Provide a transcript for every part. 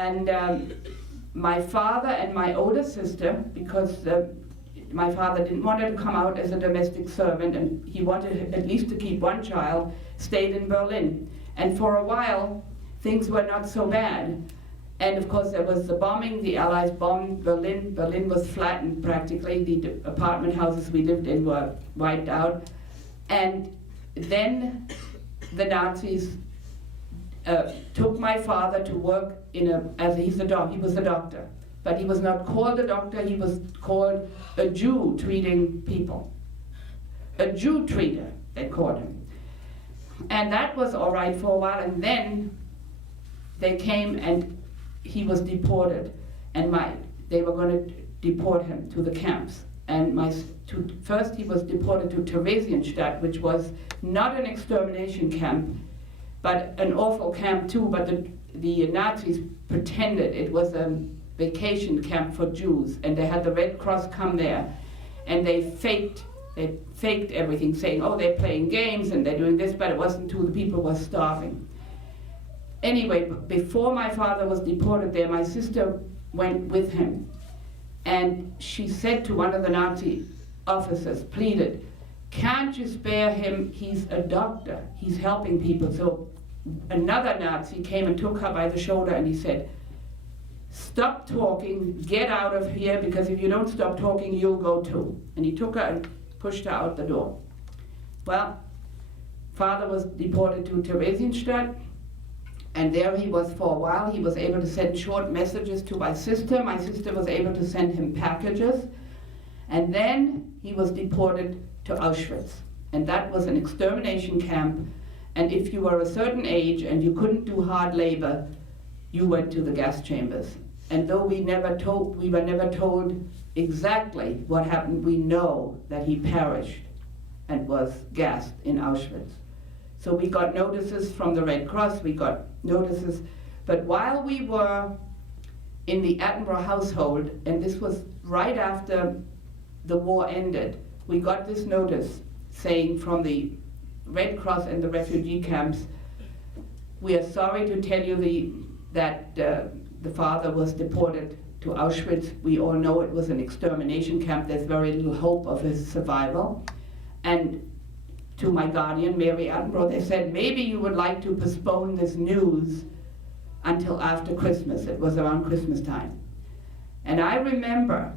And my father and my older sister, because my father didn't want her to come out as a domestic servant, and he wanted at least to keep one child, stayed in Berlin. And for a while, things were not so bad. And of course, there was the bombing. The Allies bombed Berlin. Berlin was flattened practically. The apartment houses we lived in were wiped out. And then the Nazis took my father to work in he was a doctor. But he was not called a doctor, he was called a Jew treating people. A Jew treater, they called him. And that was all right for a while, and then they came and he was deported. And they were going to deport him to the camps. And first he was deported to Theresienstadt, which was not an extermination camp, but an awful camp too, but the Nazis pretended it was a vacation camp for Jews, and they had the Red Cross come there, and they faked everything, saying, oh, they're playing games and they're doing this, but it wasn't true. The people were starving. Anyway, before my father was deported there, my sister went with him, and she said to one of the Nazi officers, pleaded, can't you spare him? He's a doctor. He's helping people. So another Nazi came and took her by the shoulder, and he said, stop talking, get out of here, because if you don't stop talking, you'll go too. And he took her and pushed her out the door. Well, father was deported to Theresienstadt, and there he was for a while. He was able to send short messages to my sister. My sister was able to send him packages. And then he was deported to Auschwitz. And that was an extermination camp. And if you were a certain age and you couldn't do hard labor, you went to the gas chambers. And though we were never told exactly what happened, we know that he perished and was gassed in Auschwitz. So we got notices from the Red Cross, we got notices. But while we were in the Attenborough household, and this was right after the war ended, we got this notice saying from the Red Cross and the refugee camps, we are sorry to tell you that the father was deported to Auschwitz. We all know it was an extermination camp. There's very little hope of his survival. And to my guardian, Mary Attenborough, they said, maybe you would like to postpone this news until after Christmas. It was around Christmas time. And I remember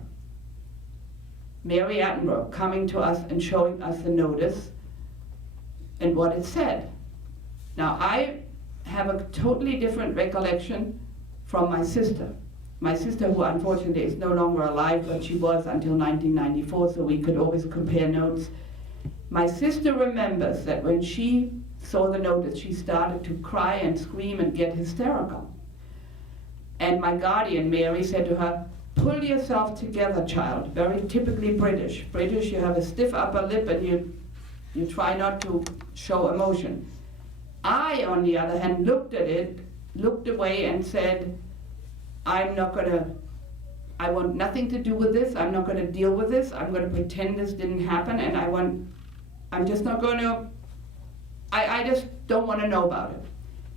Mary Attenborough coming to us and showing us the notice and what it said. Now, I have a totally different recollection from my sister. My sister, who unfortunately is no longer alive, but she was until 1994, so we could always compare notes. My sister remembers that when she saw the notice, she started to cry and scream and get hysterical. And my guardian, Mary, said to her, pull yourself together, child. Very typically British. British, you have a stiff upper lip and you try not to show emotion. I, on the other hand, looked at it, looked away and said, I want nothing to do with this. I'm not going to deal with this. I'm going to pretend this didn't happen, and I'm just not going to, I just don't want to know about it.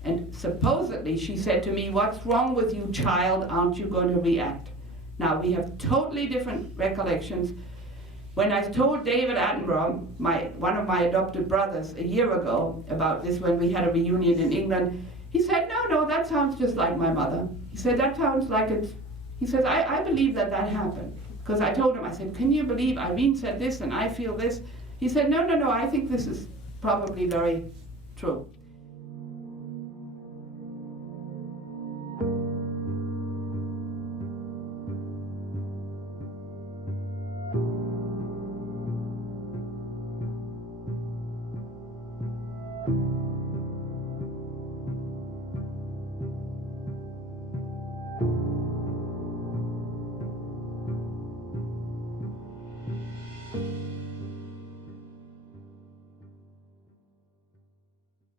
And supposedly she said to me, what's wrong with you, child? Aren't you going to react? Now, we have totally different recollections. When I told David Attenborough, one of my adopted brothers, a year ago about this when we had a reunion in England, he said, no, that sounds just like my mother. He said, that sounds like it's, he says, I believe that happened. Because I told him, I said, can you believe Irene said this and I feel this? He said, no, I think this is probably very true.